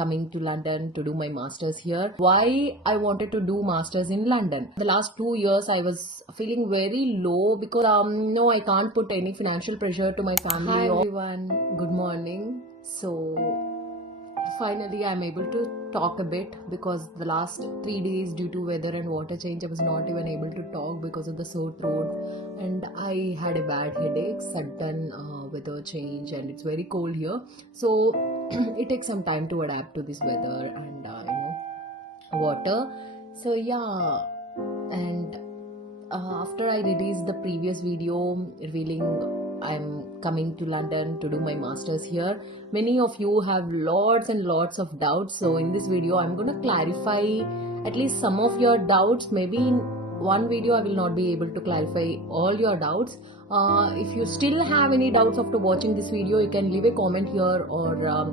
coming to London to do my masters here. Why I wanted to do masters in London? The last 2 years I was feeling very low because no, I can't put any financial pressure to my family. Hi everyone, good morning. So finally I'm able to talk a bit because the last 3 days due to weather and water change I was not even able to talk because of the sore throat, and I had a bad headache, sudden weather change, and it's very cold here, so it takes some time to adapt to this weather and water. So yeah, and after I released the previous video revealing I'm coming to London to do my masters here, many of you have lots and lots of doubts. So in this video I'm going to clarify at least some of your doubts. Maybe in one video I will not be able to clarify all your doubts. If you still have any doubts after watching this video, you can leave a comment here, or I'll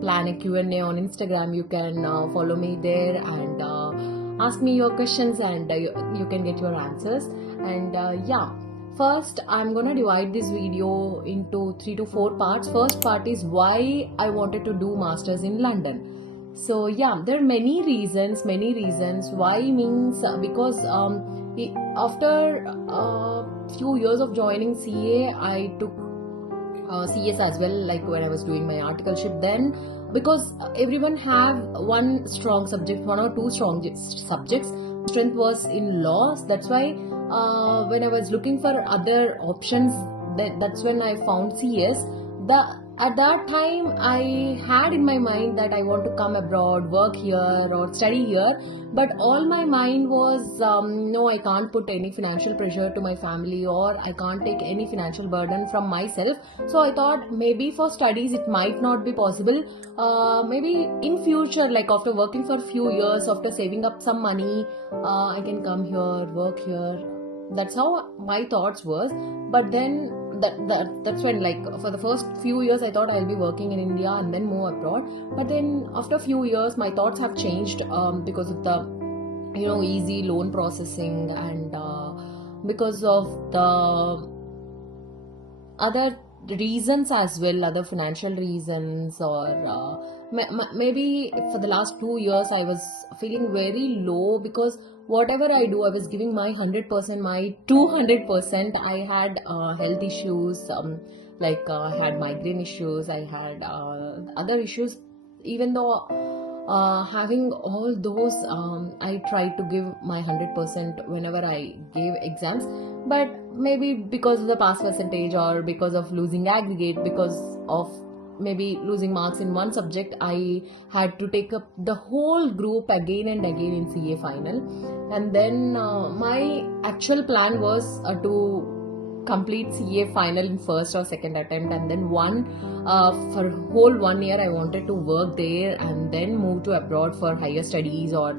plan a Q&A on Instagram. You can follow me there and ask me your questions, and you can get your answers. And first, I'm gonna divide this video into 3 to 4 parts. First part is why I wanted to do masters in London. So yeah, there are many reasons. Why means because after a few years of joining CA, I took CS as well, like when I was doing my articleship then, because everyone have one strong subject, one or two strong subjects. Strength was in laws. That's why when I was looking for other options, that's when I found CS. At that time I had in my mind that I want to come abroad, work here or study here, but all my mind was no, I can't put any financial pressure to my family, or I can't take any financial burden from myself. So I thought maybe for studies it might not be possible. Maybe in future, like after working for a few years, after saving up some money, I can come here, work here. That's how my thoughts was. But then that's when, like, for the first few years I thought I'll be working in India and then move abroad. But then after a few years my thoughts have changed because of the easy loan processing, and because of the other reasons as well, other financial reasons, or maybe for the last 2 years I was feeling very low because whatever I do I was giving my 100%, my 200%. I had health issues, I had migraine issues, I had other issues. Even though having all those, I tried to give my 100% whenever I gave exams. But maybe because of the pass percentage, or because of losing aggregate, because of maybe losing marks in one subject, I had to take up the whole group again and again in CA final. And then my actual plan was to complete CA final in first or second attempt, and then for whole 1 year I wanted to work there and then move to abroad for higher studies, or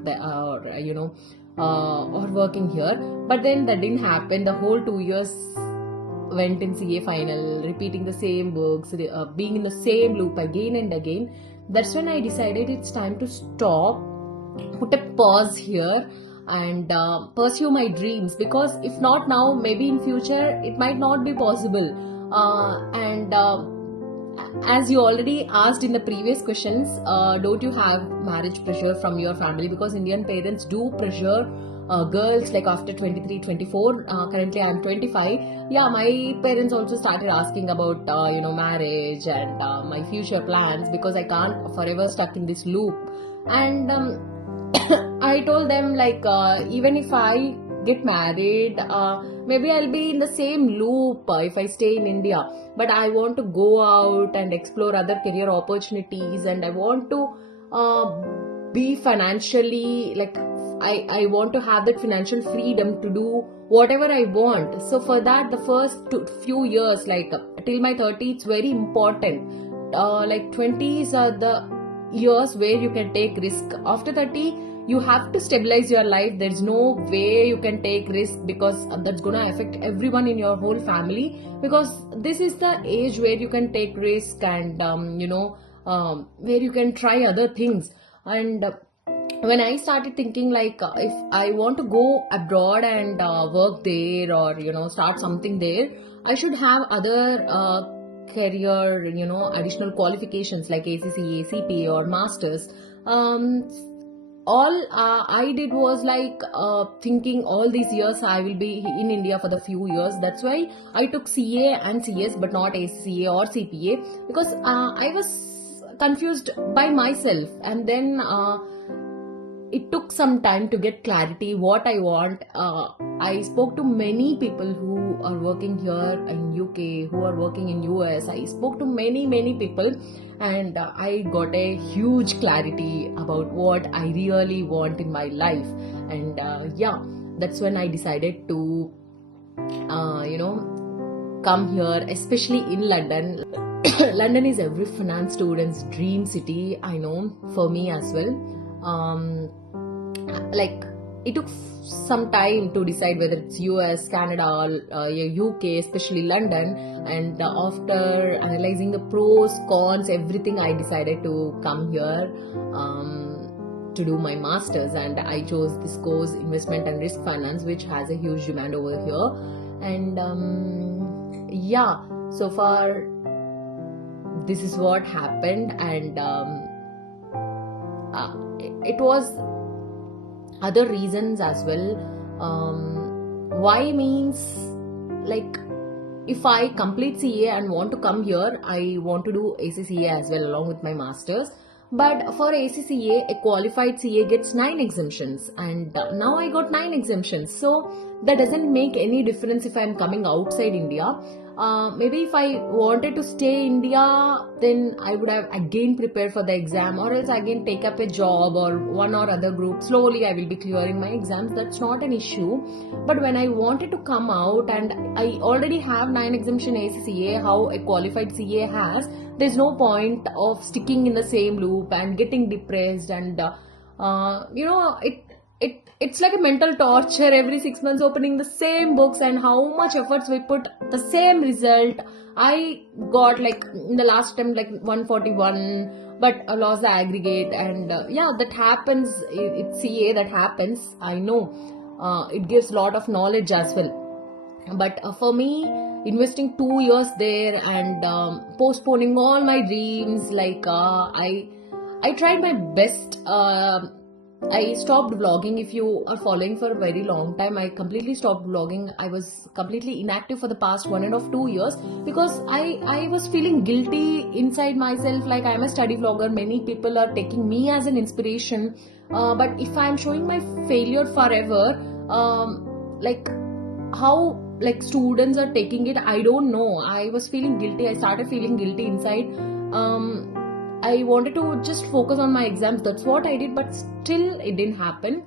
working here. But then that didn't happen. The whole 2 years went in CA final, repeating the same books, being in the same loop again and again. That's when I decided it's time to stop, put a pause here, and pursue my dreams, because if not now, maybe in future it might not be possible. As you already asked in the previous questions, don't you have marriage pressure from your family? Because Indian parents do pressure girls like after 23, 24. Currently I am 25. Yeah, my parents also started asking about marriage and my future plans, because I can't forever stuck in this loop. And I told them, even if I get married, maybe I'll be in the same loop if I stay in India, but I want to go out and explore other career opportunities, and I want to be financially, I want to have that financial freedom to do whatever I want. So for that, the first few years, till my 30, it's very important. 20s are the years where you can take risk. After 30, you have to stabilize your life. There's no way you can take risk, because that's gonna affect everyone in your whole family, because this is the age where you can take risk and where you can try other things. And when I started thinking, if I want to go abroad and work there, or start something there, I should have other career, additional qualifications like ACCA, CPA, or masters. All I did was like thinking all these years I will be in India for the few years. That's why I took CA and CS but not ACCA or CPA, because I was confused by myself, and then it took some time to get clarity what I want. I spoke to many people who are working here in UK, who are working in US. I spoke to many people, and I got a huge clarity about what I really want in my life. And that's when I decided to come here, especially in London. London is every finance student's dream city, I know, for me as well. Like, it took some time to decide whether it's US, Canada, UK, especially London. And after analyzing the pros, cons, everything, I decided to come here to do my masters. And I chose this course, Investment and Risk Finance, which has a huge demand over here. And so far this is what happened. And it was other reasons as well. Why means, like, if I complete CA and want to come here, I want to do ACCA as well along with my masters. But for ACCA, a qualified CA gets 9 exemptions, and now I got 9 exemptions. So that doesn't make any difference if I'm coming outside India. Maybe if I wanted to stay in India, then I would have again prepared for the exam, or else again take up a job or one or other group. Slowly I will be clearing my exams. That's not an issue. But when I wanted to come out and I already have 9 exemption ACCA, how a qualified CA has, there's no point of sticking in the same loop and getting depressed. And it's like a mental torture every 6 months opening the same books, and how much efforts we put, the same result. I got, like, in the last attempt, like 141, but I lost the aggregate. And that happens. It's CA, that happens, I know. It gives a lot of knowledge as well. But for me, investing 2 years there and postponing all my dreams, like I tried my best. I stopped vlogging. If you are following for a very long time, I completely stopped vlogging. I was completely inactive for the past 1.5-2 years, because I was feeling guilty inside myself, like I'm a study vlogger. Many people are taking me as an inspiration, but if I'm showing my failure forever, like how like students are taking it, I don't know. I was feeling guilty. I started feeling guilty inside. I wanted to just focus on my exams. That's what I did, but still it didn't happen.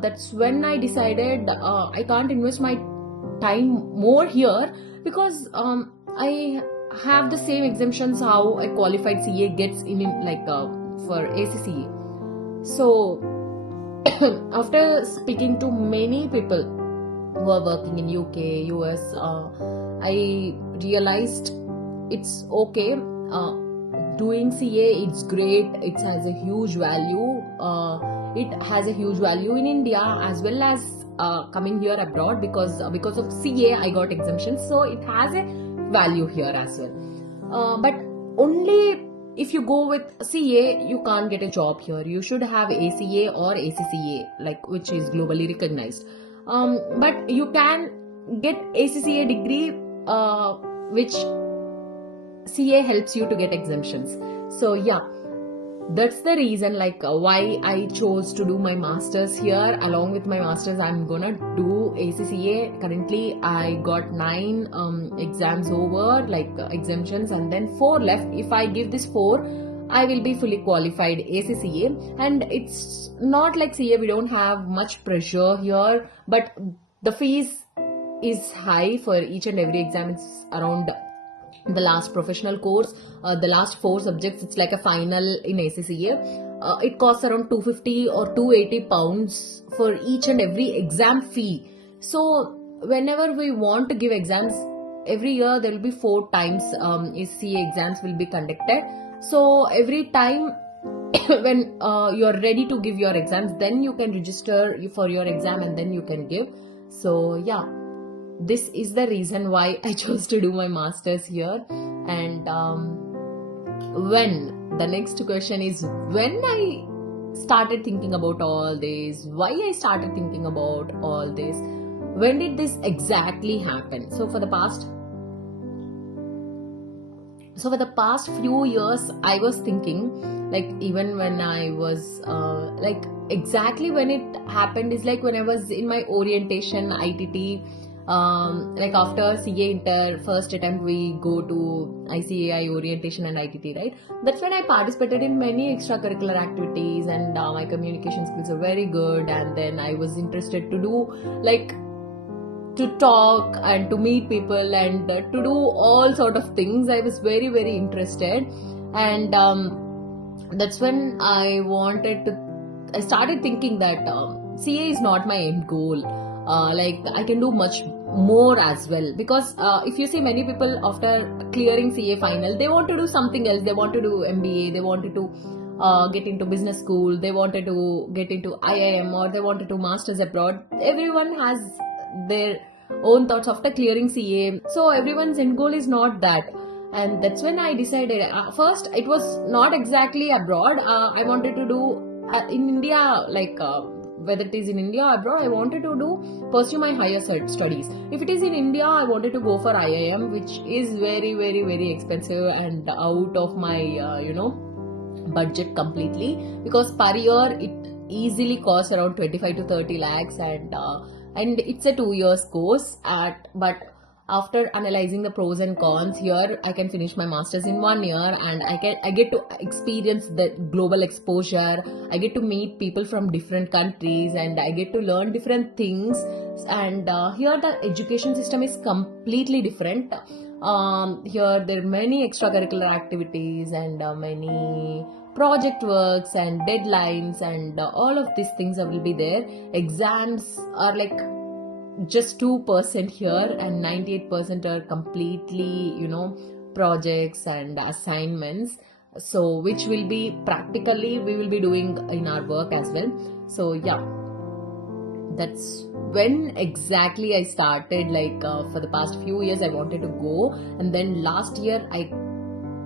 That's when I decided I can't invest my time more here, because I have the same exemptions how a qualified CA gets in like for ACCA. So after speaking to many people who are working in UK, US, I realized it's okay. Doing CA, it's great. It has a huge value. It has a huge value in India as well as coming here abroad, because of CA I got exemptions, so it has a value here as well. But only if you go with CA, you can't get a job here. You should have ACA or ACCA, like, which is globally recognized. But you can get ACCA degree, which CA helps you to get exemptions. So that's the reason, like, why I chose to do my masters here. Along with my masters, I'm gonna do ACCA. Currently I got 9 exams over, like exemptions, and then 4 left. If I give this 4, I will be fully qualified ACCA. And it's not like CA, we don't have much pressure here, but the fees is high for each and every exam. It's around the last professional course, the last 4 subjects, it's like a final in ACCA. It costs around 250 or 280 pounds for each and every exam fee. So whenever we want to give exams, every year there will be 4 times ACCA exams will be conducted. So every time when you are ready to give your exams, then you can register for your exam and then you can give. So this is the reason why I chose to do my masters here. And when the next question is, when I started thinking about all this, why I started thinking about all this, when did this exactly happen? So for the past few years I was thinking, like, even when I was like, exactly when it happened is like when I was in my orientation ITT, like after CA Inter first attempt we go to ICAI orientation and ITT, right? That's when I participated in many extracurricular activities, and my communication skills are very good, and then I was interested to do, like, to talk and to meet people and to do all sort of things. I was very, very interested, and that's when I started thinking that CA is not my end goal. Like, I can do much more as well, because if you see, many people after clearing CA final, they want to do something else. They want to do MBA, they wanted to get into business school, they wanted to get into IIM, or they wanted to masters abroad. Everyone has their own thoughts after clearing CA, so everyone's end goal is not that. And that's when I decided, first it was not exactly abroad. I wanted to do in India, like whether it is in India or abroad, I wanted to pursue my higher studies. If it is in India, I wanted to go for IIM, which is very, very, very expensive and out of my budget completely, because per year it easily costs around 25 to 30 lakhs, and it's a 2 years course. But after analyzing the pros and cons, here I can finish my masters in 1 year, and I get to experience the global exposure. I get to meet people from different countries, and I get to learn different things. And here the education system is completely different. Here there are many extracurricular activities and many project works and deadlines, and all of these things will be there. Exams are like just 2% here, and 98% are completely projects and assignments, so which will be practically we will be doing in our work as well. So yeah, that's when exactly I started, like for the past few years I wanted to go, and then last year I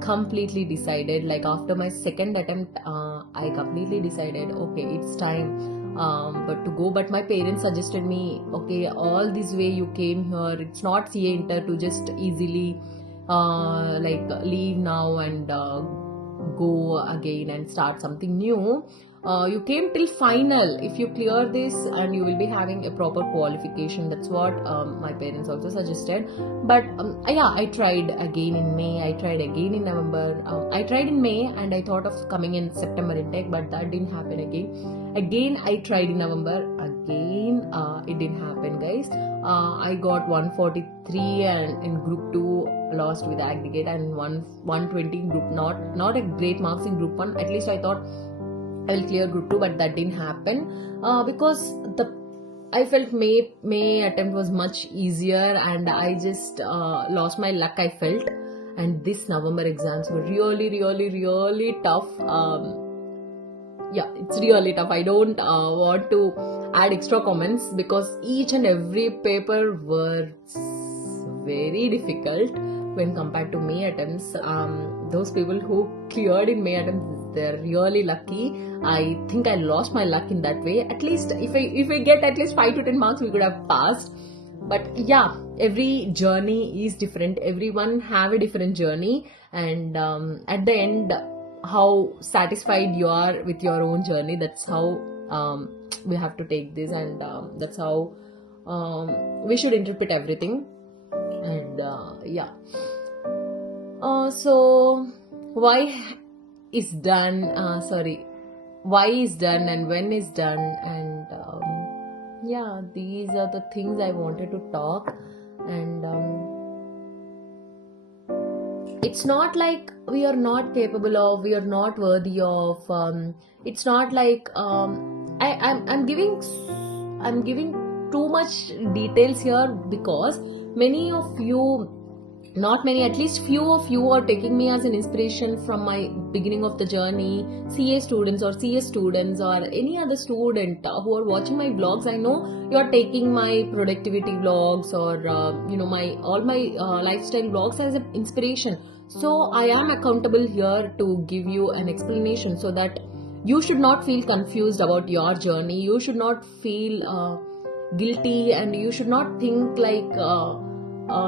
completely decided, like after my second attempt, I completely decided, okay, it's time but to go. But my parents suggested me, okay, all this way you came here, it's not CA Inter to just easily like leave now and go again and start something new. You came till final. If you clear this, and you will be having a proper qualification. That's what my parents also suggested. But yeah, I tried again in May, I tried again in November, I tried in May, and I thought of coming in September intake, but that didn't happen. Again I tried in November, again it didn't happen, guys. I got 143, and in group 2 lost with aggregate, and 120 in group, not a great marks in group 1. At least I thought I will clear group 2, but that didn't happen because I felt May attempt was much easier, and I just lost my luck, I felt. And this November exams were really, really, really tough. Yeah, it's really tough. I don't want to add extra comments, because each and every paper was very difficult when compared to May attempts. Those people who cleared in May attempts, they're really lucky. I think I lost my luck in that way. At least if I get at least 5 to 10 marks, we could have passed. But yeah, every journey is different. Everyone have a different journey, and at the end, how satisfied you are with your own journey, that's how we have to take this, and that's how we should interpret everything. And yeah, so why is done and when is done, and yeah, these are the things I wanted to talk. And it's not like we are not capable of, we are not worthy of. It's not like I'm giving too much details here, because many of you not many, at least few of you are taking me as an inspiration from my beginning of the journey. CA students or CS students or any other student who are watching my vlogs, I know you are taking my productivity vlogs or my all my lifestyle vlogs as an inspiration. So I am accountable here to give you an explanation so that you should not feel confused about your journey. You should not feel guilty, and you should not think like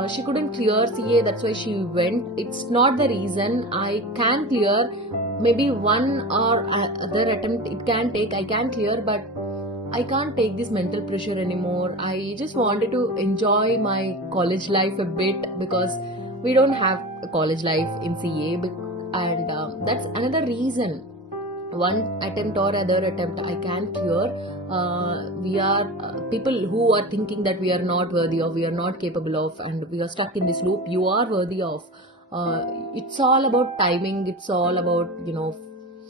she couldn't clear CA, that's why she went. It's not the reason. I can clear, maybe one or other attempt it can take, I can clear, but I can't take this mental pressure anymore. I just wanted to enjoy my college life a bit, because we don't have a college life in CA, and that's another reason. One attempt or other attempt I can clear. We are people who are thinking that we are not worthy of, we are not capable of, and we are stuck in this loop. You are worthy of. It's all about timing. It's all about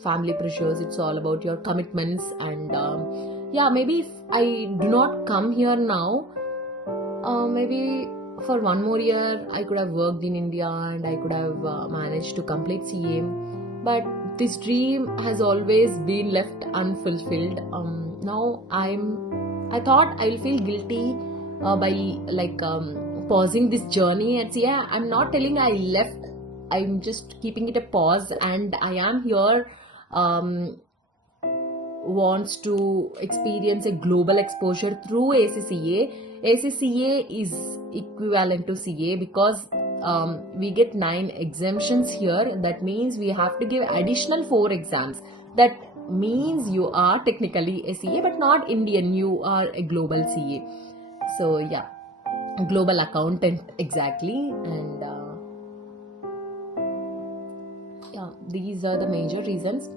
family pressures. It's all about your commitments. And maybe if I do not come here now, maybe for one more year I could have worked in India and I could have managed to complete CA. But this dream has always been left unfulfilled. Now I thought I'll feel guilty by pausing this journey and see. I'm not telling I left. I'm just keeping it a pause, and I am here. Wants to experience a global exposure through ACCA. ACCA is equivalent to CA because we get 9 exemptions here. That means we have to give additional 4 exams. That means you are technically a CA but not Indian. You are a global CA. So yeah, global accountant exactly. And these are the major reasons.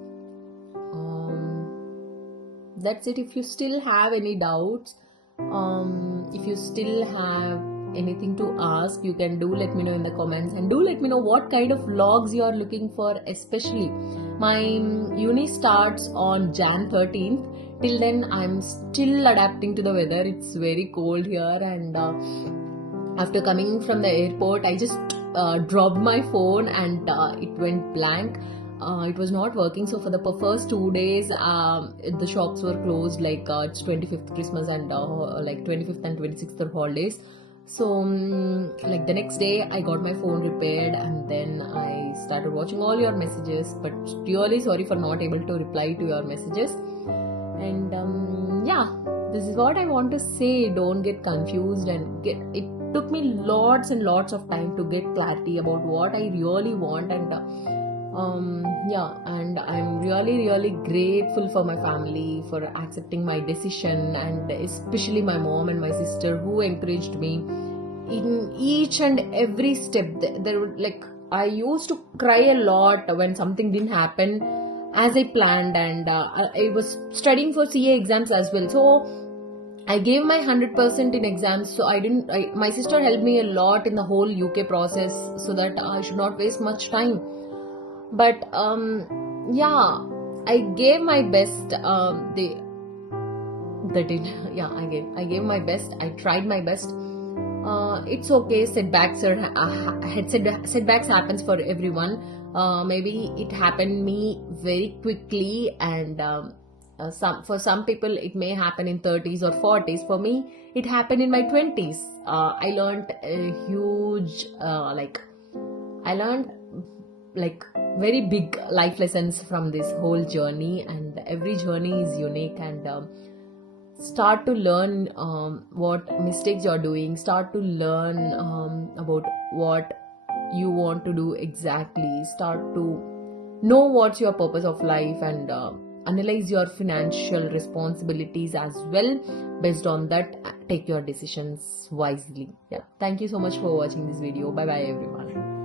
That's it. If you still have any doubts, if you still have anything to ask, you can do let me know in the comments, and do let me know what kind of vlogs you are looking for. Especially my uni starts on Jan 13th. Till then I'm still adapting to the weather. It's very cold here, and after coming from the airport I just dropped my phone and it went blank. It was not working. So for the first 2 days the shops were closed, it's 25th Christmas and 25th and 26th are holidays. So the next day I got my phone repaired, and then I started watching all your messages, but really sorry for not able to reply to your messages. And this is what I want to say. Don't get confused, and it took me lots and lots of time to get clarity about what I really want. And and I'm really grateful for my family for accepting my decision, and especially my mom and my sister who encouraged me in each and every step. I used to cry a lot when something didn't happen as I planned, and I was studying for CA exams as well, so I gave my 100% in exams. So my sister helped me a lot in the whole UK process so that I should not waste much time. But I gave my best. I gave my best. I tried my best. It's okay. Setbacks happens for everyone. Maybe it happened me very quickly, and for some people it may happen in 30s or 40s. For me, it happened in my 20s. I learned a huge I learned very big life lessons from this whole journey, and every journey is unique. And start to learn what mistakes you're doing, start to learn about what you want to do exactly, start to know what's your purpose of life, and analyze your financial responsibilities as well. Based on that, take your decisions wisely. Thank you so much for watching this video. Bye bye everyone.